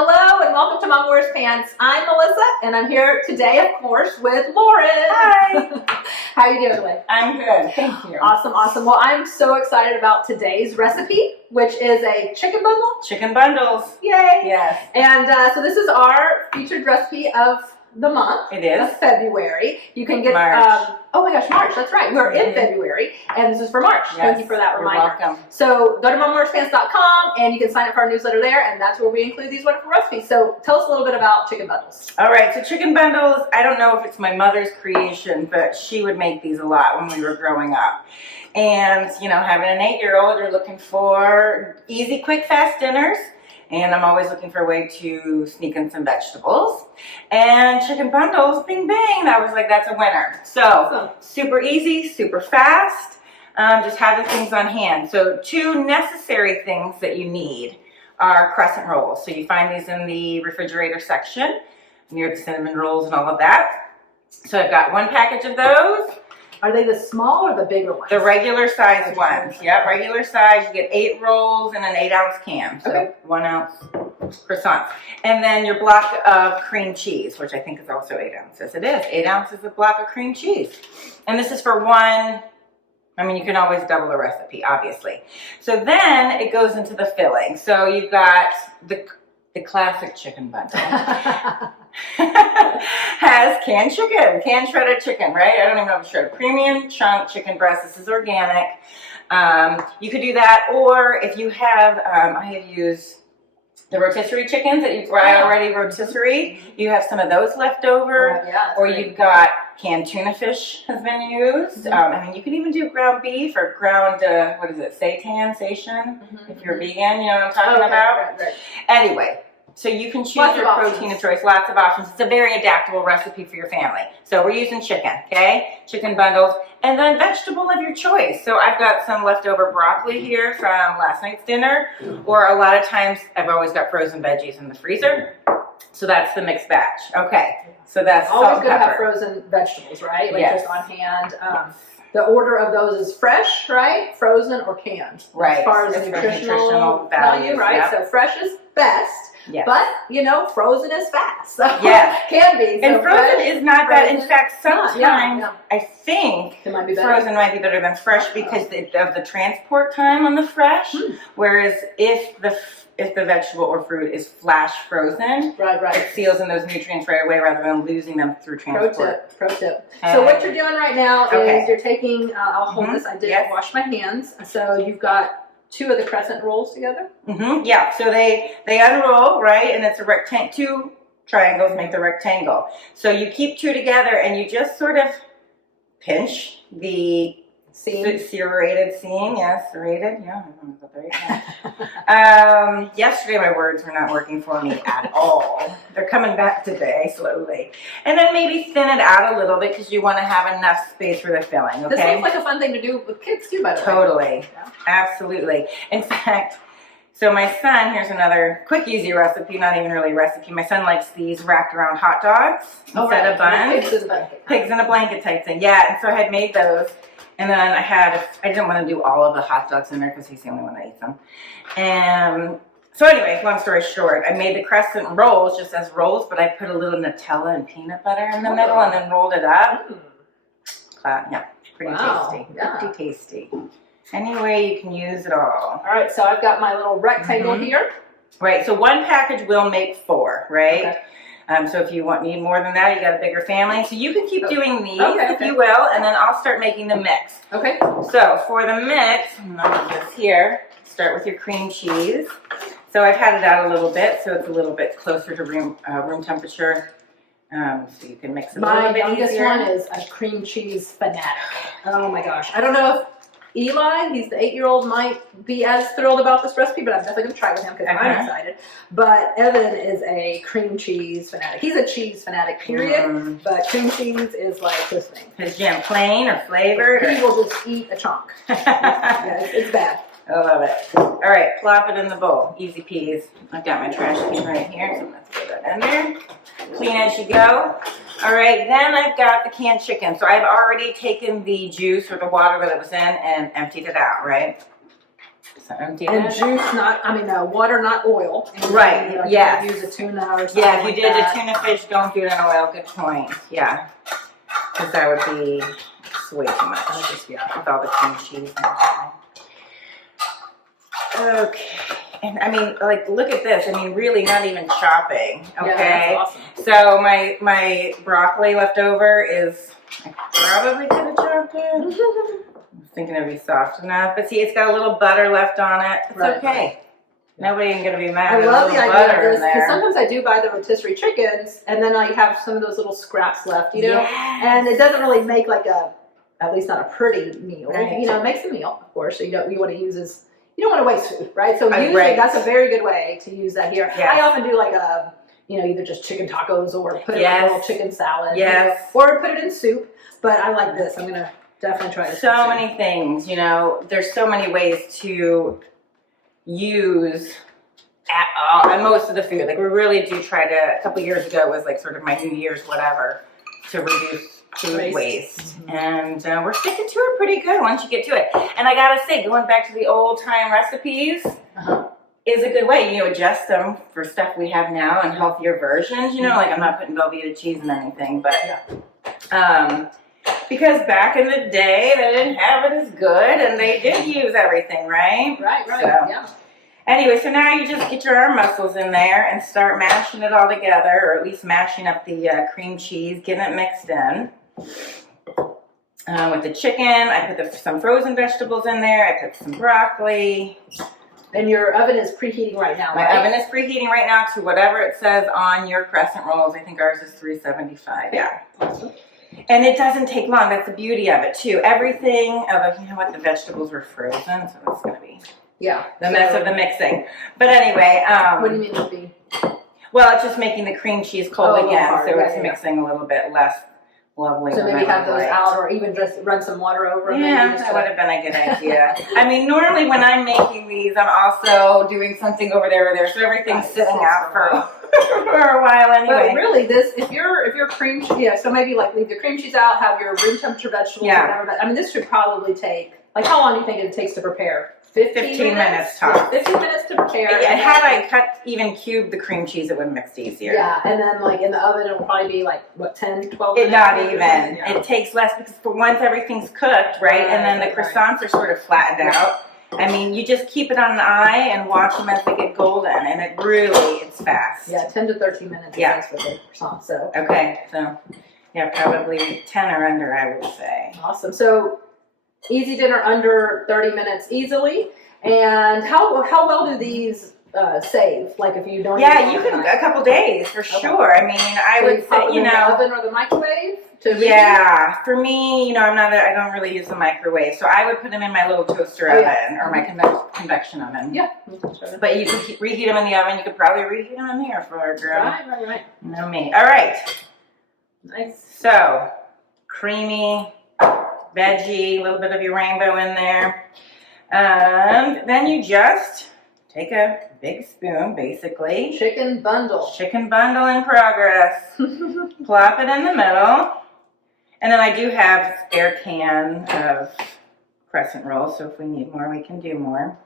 Hello and welcome to Mom Wears Pants. I'm Melissa and I'm here today, of course, with Lauren. Hi. How are you doing today? I'm good, thank you. Awesome, awesome. Well, I'm so excited about today's recipe, which is a chicken bundle. Chicken bundles. Yay! Yes. And so this is our featured recipe of the month. It is. Of February. You can get, March. oh my gosh, March, that's right. We're in February and this is for March. Yes, Thank you for that reminder. You're welcome. So go to momwearspants.com and you can sign up for our newsletter there, and that's where we include these wonderful recipes. So tell us a little bit about chicken bundles. All right, so chicken bundles, I don't know if it's my mother's creation, but she would make these a lot when we were growing up. And, you know, having an 8-year-old, you're looking for easy, quick, fast dinners. And I'm always looking for a way to sneak in some vegetables. And chicken bundles, bing, bing, that was like, that's a winner. So, Awesome. super easy, super fast, just having things on hand. So, 2 necessary things that you need are crescent rolls. So, you find these in the refrigerator section, near the cinnamon rolls and all of that. So, I've got 1 package of those. Are they the small or the bigger ones? The regular size ones. Yep, regular size. You get 8 rolls in an 8-ounce can. So Okay. 1 ounce croissants. And then your block of cream cheese, which I think is also 8 ounces. It is. 8 ounces of block of cream cheese. And this is for 1. I mean, you can always double the recipe, obviously. So then it goes into the filling. So you've got the classic chicken bundle. Has canned chicken, canned shredded chicken, right? I don't even know if it's shredded. Premium chunk chicken breast. This is organic. You could do that, or if you have, I have used the rotisserie chickens that you fry already rotisserie. You have some of those left over, Yeah, or you've got canned tuna fish has been used. I mean, you can even do ground beef or ground, what is it, seitan, if you're vegan, you know what I'm talking about? Right. Anyway. So you can choose Lots of your protein of choice, lots of options. It's a very adaptable recipe for your family. So we're using chicken, okay? Chicken bundles. And then vegetable of your choice. So I've got some leftover broccoli here from last night's dinner. Or a lot of times, I've always got frozen veggies in the freezer. So that's the mixed batch. Okay, so that's Always salt good to and have pepper. frozen vegetables, right? Like Yes. just on hand. Yes. The order of those is fresh, right? Frozen or canned. Right. As far as As far as nutritional nutritional value, values, right? yep. So fresh is best. Yes. But, you know, frozen is fast. So Yes. can be. So And frozen is not bad. In frozen- fact, sometimes yeah. I think It might be better. frozen might be better than fresh because of the transport time on the fresh. Whereas if the vegetable or fruit is flash frozen, Right. it seals in those nutrients right away rather than losing them through transport. Pro tip. So what you're doing right now Okay. is you're taking, I'll hold this, I did Yes. wash my hands. So you've got 2 of the crescent rolls together. Yeah, so they unroll, right, and it's a rectangle. 2 triangles make the rectangle. So you keep 2 together and you just sort of pinch the serrated seam. Yes, serrated. Yeah, I don't know that. Yesterday my words were not working for me at all. They're coming back today slowly. And then maybe thin it out a little bit because you want to have enough space for the filling. Okay. This looks like a fun thing to do with kids too, by the way. Totally. Yeah. Absolutely. In fact, so my son, here's another quick, easy recipe, not even really a recipe. My son likes these wrapped around hot dogs instead of buns. Pigs in a blanket type thing. Yeah, and so I had made those. And then I didn't want to do all of the hot dogs in there because he's the only one that eats them. And so anyway, long story short, I made the crescent rolls just as rolls, but I put a little Nutella and peanut butter in the middle and then rolled it up. Yeah, pretty tasty. Yeah. Pretty tasty. Any way you can use it all. All right, so I've got my little rectangle here. Right, so 1 package will make 4, right? Okay. So if you need more than that, you got a bigger family. So you can keep doing these, Okay, if you will, and then I'll start making the mix. Okay. So for the mix, I'll put this here. Start with your cream cheese. So I've had it out a little bit, so it's a little bit closer to room temperature. So you can mix it a little My bit youngest easier. one is a cream cheese fanatic. Oh my gosh. I don't know if Eli, he's the 8-year-old, might be as thrilled about this recipe, but I'm definitely going to try with him because I'm excited. But Evan is a cream cheese fanatic. He's a cheese fanatic, period. But cream cheese is like his thing. His jam plain or flavored? He will just eat a chunk. Yeah, it's bad. I love it. All right, plop it in the bowl. Easy peas. I've got my trash can right here, so let's put that in there. Clean as you go. All right, then I've got the canned chicken. So I've already taken the juice or the water that it was in and emptied it out, right? So empty And that. juice, water, not oil. And Right, you yes. Use a tuna or something. Yeah, if you did that. a tuna fish, don't do it in oil. Good point. Yeah. Because that would be way too much. With all the cream cheese and everything. Okay. And I mean, like, look at this. I mean, really not even chopping. Okay. Yeah, that's awesome. So my broccoli left over is, I probably could have chopped it. I'm thinking it'd be soft enough. But see, it's got a little butter left on it. It's Right. okay. Nobody ain't gonna be mad. I There's love a the little idea butter of in this because there. sometimes I do buy the rotisserie chickens and then I have some of those little scraps left, you know? Yes. And it doesn't really make like at least not a pretty meal. Right. You know, it makes a meal, of course. So you want to use you don't want to waste food, right? So usually right. that's a very good way to use that here. Yes. I often do like either just chicken tacos or put it in Yes. a little chicken salad. Yes. Or put it in soup. But I like this. I'm going to definitely try this. So many things, you know, there's so many ways to use most of the food. Like we really do try to, a couple years ago was like sort of my New Year's whatever, to reduce food waste. Mm-hmm. And we're sticking to it pretty good once you get to it. And I gotta say, going back to the old time recipes is a good way. You adjust them for stuff we have now and healthier versions. You know, like I'm not putting Velveeta cheese in anything, but because back in the day they didn't have it as good and they did use everything, right? Right, So, yeah. Anyway, so now you just get your arm muscles in there and start mashing it all together, or at least mashing up the cream cheese, getting it mixed in. With the chicken, I put some frozen vegetables in there. I put some broccoli. And your oven is preheating right now, My right? oven is preheating right now to whatever it says on your crescent rolls. I think ours is 375. Yeah. Awesome. And it doesn't take long. That's the beauty of it, too. Everything, you know what, the vegetables were frozen, so that's going to be the mess of the mixing. But anyway. What do you mean it'll be? Well, it's just making the cream cheese cold again, hard. so Yeah, it's yeah. mixing a little bit less lovely. So maybe have those out or even just run some water over them. Yeah, that would have been a good idea. I mean, normally when I'm making these, I'm also doing something over there, so everything's sitting out for a while anyway. But really, if your cream cheese, so maybe like leave the cream cheese out, have your room temperature vegetables, or whatever. But I mean, this should probably take, like, how long do you think it takes to prepare? 15 minutes tops. 15 minutes to prepare. Yeah, and had I even cubed the cream cheese, it would mix easier. Yeah, and then like in the oven, it'll probably be like, what, 10, 12 minutes? Not even. Yeah. It takes less because for once everything's cooked, right? And then the croissants are sort of flattened out. I mean, you just keep it on an eye and watch them as they get golden, and it's fast. Yeah, 10 to 13 minutes is nice for the croissant, so. Okay, so, yeah, probably 10 or under, I would say. Awesome. So, easy dinner under 30 minutes easily. And how well do these save? Like if you don't. Yeah, you can a couple days for sure. I mean, I would say, in the oven or the microwave. Yeah, for me, I don't really use the microwave, so I would put them in my little toaster oven or my convection oven. Yeah. But you can reheat them in the oven. You could probably reheat them in the air fryer, girl. Right. You know me. All right. Nice. So, creamy, veggie, a little bit of your rainbow in there. Then you just take a big spoon, basically. Chicken bundle. Chicken bundle in progress. Plop it in the middle. And then I do have spare can of crescent rolls, so if we need more, we can do more.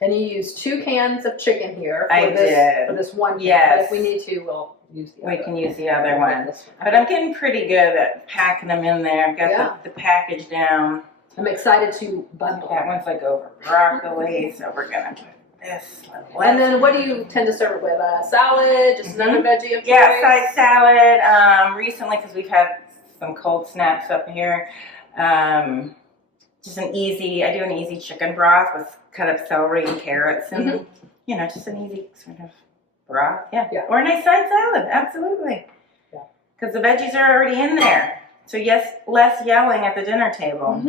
And you use 2 cans of chicken here for this one can. Yes. But if we need to, we'll use the other. We can use the other one. But I'm getting pretty good at packing them in there. I've got the package down. I'm excited to bundle. That one's like over broccoli, so we're going to put this. And then what do you tend to serve it with? Salad? Just another veggie of choice? Yeah, side salad. Recently, because we've had some cold snaps up here, just I do an easy chicken broth with cut up celery and carrots and, just an easy sort of broth. Yeah. Or a nice side salad. Absolutely. Yeah. Because the veggies are already in there. So yes, less yelling at the dinner table.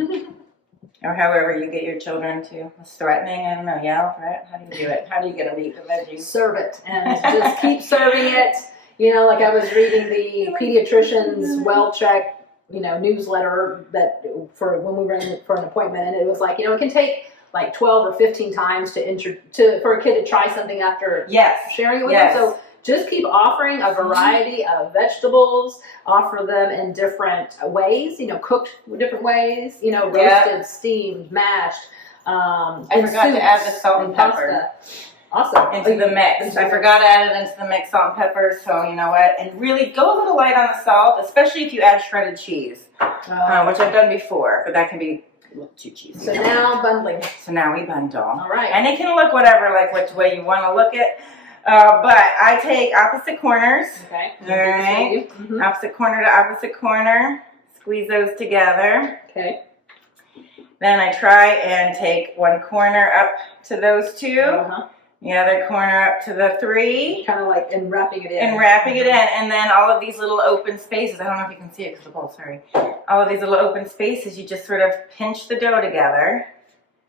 Or however you get your children to. It's threatening, I don't know, yell, right? How do you do it? How do you get them to eat the veggies? Serve it and just keep serving it. Like I was reading the pediatrician's well-check, newsletter that for when we were in for an appointment, and it was like, it can take like 12 or 15 times for a kid to try something after sharing it with them. So just keep offering a variety of vegetables, offer them in different ways, cooked different ways, roasted, steamed, mashed, I forgot to add the salt and pepper. Awesome. Into the mix. I forgot to add it into the mix, salt and pepper, so you know what? And really go a little light on the salt, especially if you add shredded cheese, which I've done before, but that can be a little too cheesy. So now bundling. So now we bundle. All right. And it can look whatever, like which way you want to look it. But I take opposite corners. Okay. All right. Mm-hmm. Opposite corner to opposite corner. Squeeze those together. Okay. Then I try and take one corner up to those two. Uh-huh. The other corner up to the 3. Kind of like and wrapping it in. And wrapping it in. And then all of these little open spaces. I don't know if you can see it because the bowl, sorry. All of these little open spaces, you just sort of pinch the dough together.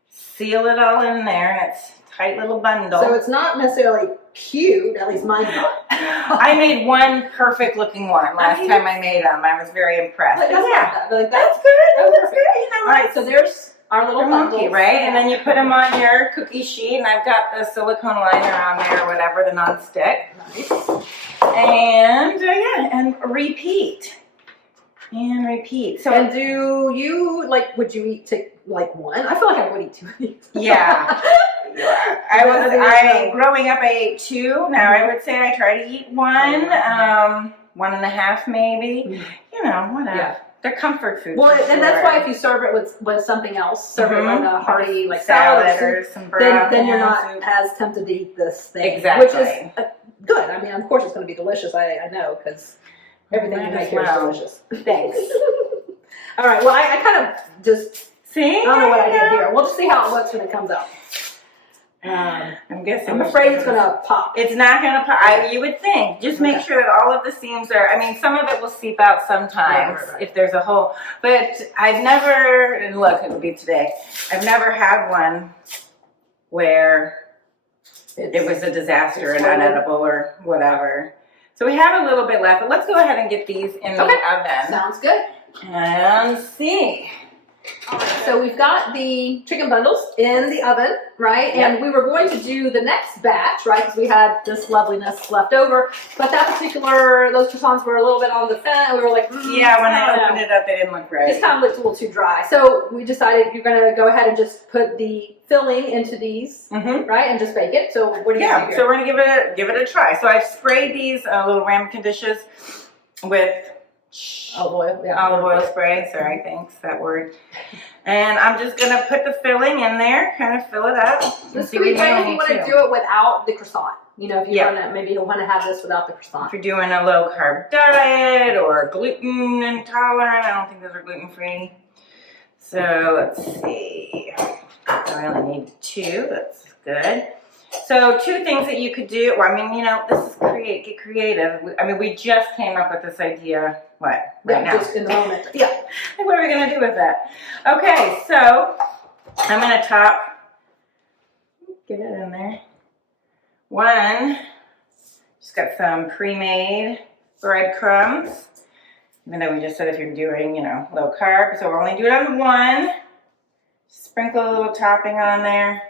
Seal it all in there. And it's a tight little bundle. So it's not necessarily cute, at least mine's not. I made one perfect looking one last time I made them. I was very impressed. Like, that's That's good. That looks good. You know, all right, so there's our little monkey, bundles. right? And then you put them on your cookie sheet, and I've got the silicone liner on there or whatever, the non-stick. Nice. And yeah, and repeat. And repeat. So and do you, like, would you eat like one? I feel like I would eat 2 of these. yeah. Growing up, I ate 2. Now I would say I try to eat 1, 1.5 maybe. Mm-hmm. You know, whatever. Yeah. They're comfort food. Well, and that's why if you serve it with something else, serve it like a hearty like salad or some brown, then you're not soup. as tempted to eat this thing. Exactly. Which is good. I mean, of course it's going to be delicious. I know because everything you make here is delicious. Thanks. All right. Well, I kind of just see. I don't know what I did here. We'll just see how it looks when it comes out. I'm guessing. I'm afraid it's gonna pop. It's not gonna pop. You would think. Just make sure that all of the seams are. I mean, some of it will seep out sometimes if there's a hole. But I've never. And look, it will be today. I've never had one where it was a disaster and unedible or whatever. So we have a little bit left, but let's go ahead and get these in the oven. Sounds good. And see. All right, so we've got the chicken bundles in the oven, right? Yep. And we were going to do the next batch, right? Because we had this loveliness left over. But those croissants were a little bit on the fence. We were like, yeah, when I opened it up, they didn't look right. It just kind of looked a little too dry. So we decided you're going to go ahead and just put the filling into these, right? And just bake it. So what do you think? So we're going to give it a try. So I've sprayed these little ramekin dishes with olive oil spray. Sorry, thanks, that word. And I'm just going to put the filling in there, kind of fill it up. This could be great if you want to do it without the croissant. You know, if you want to, maybe you want to have this without the croissant. If you're doing a low carb diet or gluten intolerant, I don't think those are gluten free. So let's see. I only need 2. That's good. So 2 things that you could do. Well, I mean, you know, this is get creative. I mean, we just came up with this idea. Right now. Just in the moment. Yeah. What are we going to do with that? Okay, so I'm going to get it in there. 1, just got some pre-made breadcrumbs. Even though we just said if you're doing, you know, low carb. So we'll only do it on 1. Sprinkle a little topping on there.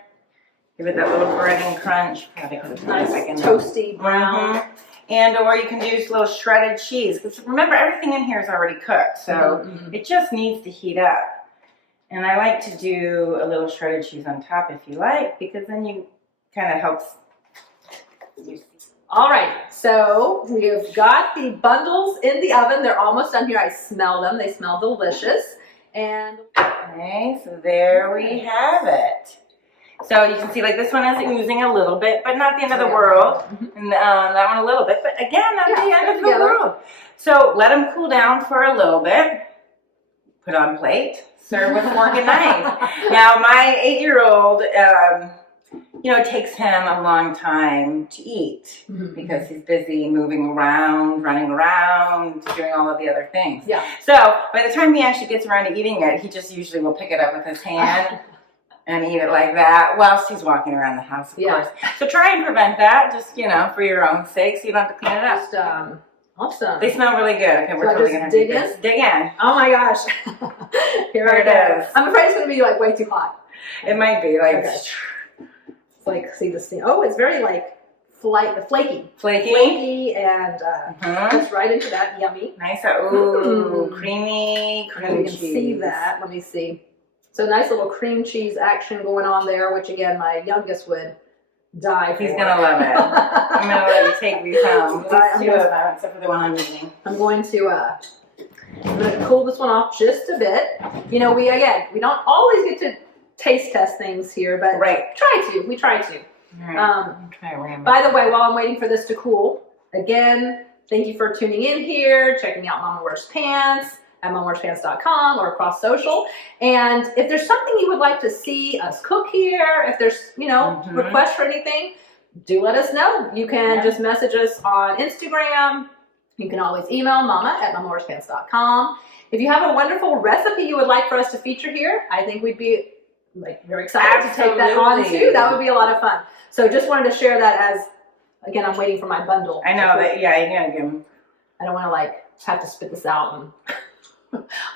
Give it that little breading crunch. Nice toasty brown. And or you can do just a little shredded cheese. Because remember, everything in here is already cooked. So it just needs to heat up. And I like to do a little shredded cheese on top if you like. Because then you kind of helps. All right. So we've got the bundles in the oven. They're almost done here. I smell them. They smell delicious. And okay, so there we have it. So you can see, like, this one is oozing a little bit, but not the end of the world. And that one a little bit, but again, not the end of the world. So let them cool down for a little bit. Put on plate. Serve with fork and knife. Now, my 8-year-old, you know, it takes him a long time to eat because he's busy moving around, running around, doing all of the other things. Yeah. So by the time he actually gets around to eating it, he just usually will pick it up with his hand. And eat it like that whilst he's walking around the house, of course. So try and prevent that, just, you know, for your own sake, so you don't have to clean it up. Just, awesome. They smell really good. Okay, we're totally going to do this. Dig in. Oh my gosh. Here it is. I'm afraid it's going to be like way too hot. It might be like. Okay. It's like, see this thing. Oh, it's very like flaky. Flaky And just right into that. Yummy. Nice. Ooh, creamy, You can see that. Let me see. So nice little cream cheese action going on there, which again, my youngest would die for. He's gonna love it. I'm gonna let you take these home. Right, There's two of them, except for the one I'm eating. I'm going to cool this one off just a bit. You know, we don't always get to taste test things here, but we try to. All right. Try it. By the way, while I'm waiting for this to cool, again, thank you for tuning in here, checking out Mama Wears Pants at mamawearspants.com or across social. And if there's something you would like to see us cook here, if there's, requests for anything, do let us know. You can just message us on Instagram. You can always email mama@mamawearspants.com. If you have a wonderful recipe you would like for us to feature here, I think we'd be very excited to take that on too. That would be a lot of fun. So just wanted to share that as, again, I'm waiting for my bundle. I know that, you're gonna give them. I don't want to have to spit this out on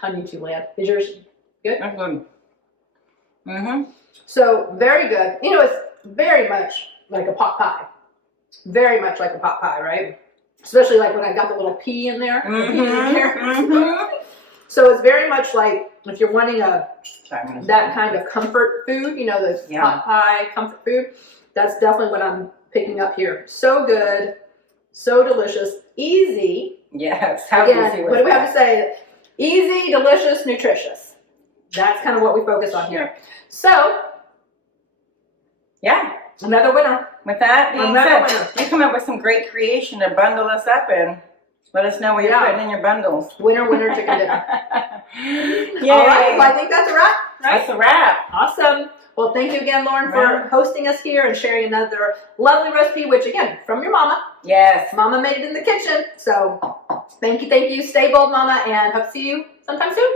YouTube land. Is yours good? That's good. Mm-hmm. So very good. It's very much like a pot pie. Very much like a pot pie, right? Especially like when I got the little pea in there. So it's very much like if you're wanting that kind of comfort food, the pot pie comfort food. That's definitely what I'm picking up here. So good, so delicious, easy. Yes. Again, what do we have to say? Easy, delicious, nutritious. That's kind of what we focus on here. So, another winner. With that being said, you come up with some great creation to bundle us up and let us know what you're putting in your bundles. Winner, winner, chicken dinner. Yay. All right, well, I think that's a wrap. Right? That's a wrap. Awesome. Well, thank you again, Lauren, for hosting us here and sharing another lovely recipe, which again, from your mama. Yes. Mama made it in the kitchen. So thank you. Stay bold, Mama, and hope to see you sometime soon.